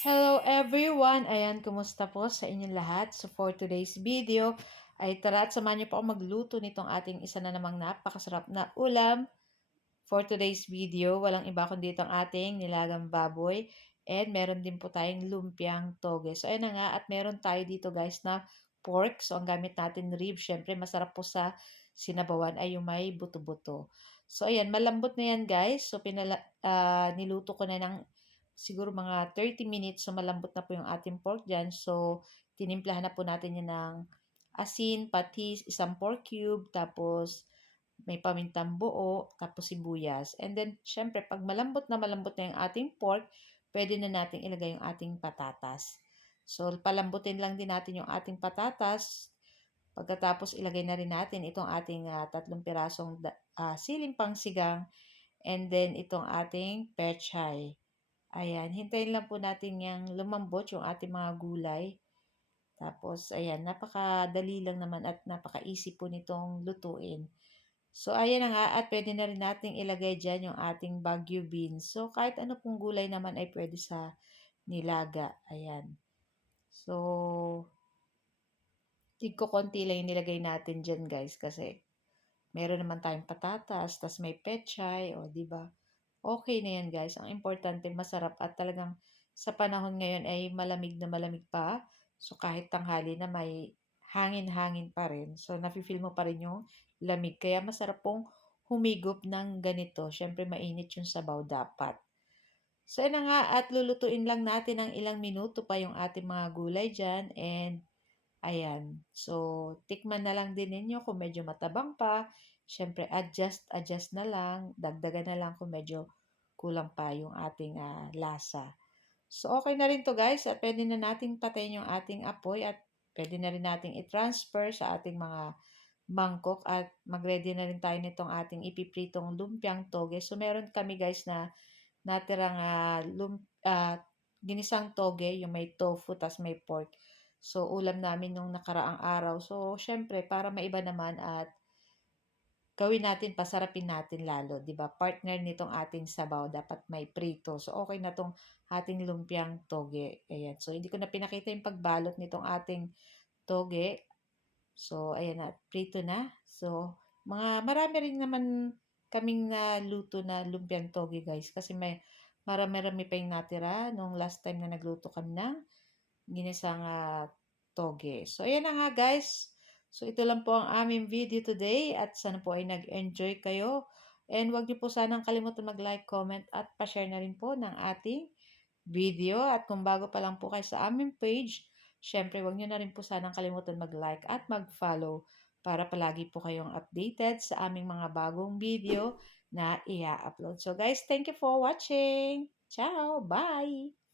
Hello everyone! Ayan, kumusta po sa inyong lahat? So for today's video, ay tara at samahan niyo po ako magluto nitong ating isa na namang napakasarap na ulam. For today's video, walang iba kundi itong ating nilagang baboy. And meron din po tayong lumpiang toge. So ayan na nga, at meron tayo dito guys na pork. So ang gamit natin rib, syempre masarap po sa sinabawan ay yung may buto-buto. So ayan, malambot na yan guys. So niluto ko na ng siguro mga 30 minutes. So malambot na po yung ating pork dyan. So tinimplahan na po natin yan ng asin, patis, isang pork cube, tapos may pamintang buo, tapos sibuyas. And then, syempre, pag malambot na yung ating pork, pwede na natin ilagay yung ating patatas. So, palambutin lang din natin yung ating patatas. Pagkatapos, ilagay na rin natin itong ating 3 pirasong siling pangsigang. And then, itong ating pechay. Ayan, hintayin lang po natin yung lumambot yung ating mga gulay. Tapos, ayan, napakadali lang naman at napaka-easy po nitong lutuin. So, ayan na nga at pwede na rin nating ilagay dyan yung ating Baguio beans. So, kahit ano pong gulay naman ay pwede sa nilaga. Ayan. So, tigko konti lang yung nilagay natin dyan guys kasi meron naman tayong patatas, tas may pechay, o di ba? Okay na yan guys. Ang importante masarap at talagang sa panahon ngayon ay malamig na malamig pa. So kahit tanghali na may hangin-hangin pa rin. So nafe-feel mo pa rin yung lamig. Kaya masarap pong humigop ng ganito. Siyempre mainit yung sabaw dapat. So yun na nga at lulutuin lang natin ng ilang minuto pa yung ating mga gulay dyan. And ayan. So, tikman na lang din ninyo kung medyo matabang pa. Siyempre, adjust na lang. Dagdagan na lang kung medyo kulang pa yung ating lasa. So, okay na rin to guys. At pwede na nating patayin yung ating apoy at pwede na rin nating i-transfer sa ating mga mangkok at mag-ready na rin tayo nitong ating ipipritong lumpiang toge. So, meron kami guys na natirang ginisang toge, yung may tofu, tas may pork. So, ulam namin nung nakaraang araw. So, syempre, para maiba naman at gawin natin, pasarapin natin lalo, 'di ba? Partner nitong ating sabaw, dapat may prito. So, okay na tong ating lumpiang toge. Ayan. So, hindi ko na pinakita yung pagbalot nitong ating toge. So, ayan na, prito na. So, marami rin naman kaming luto na lumpiang toge, guys. Kasi may marami-rami pa yung natira nung last time na nagluto kami ng ginisang toge. So, ayan na nga, guys. So, ito lang po ang aming video today at sana po ay nag-enjoy kayo. And wag niyo po sanang kalimutan mag-like, comment at pa-share na rin po ng ating video. At kung bago pa lang po kayo sa aming page, syempre wag niyo na rin po sanang kalimutan mag-like at mag-follow para palagi po kayong updated sa aming mga bagong video na i-upload. So guys, thank you for watching. Ciao! Bye!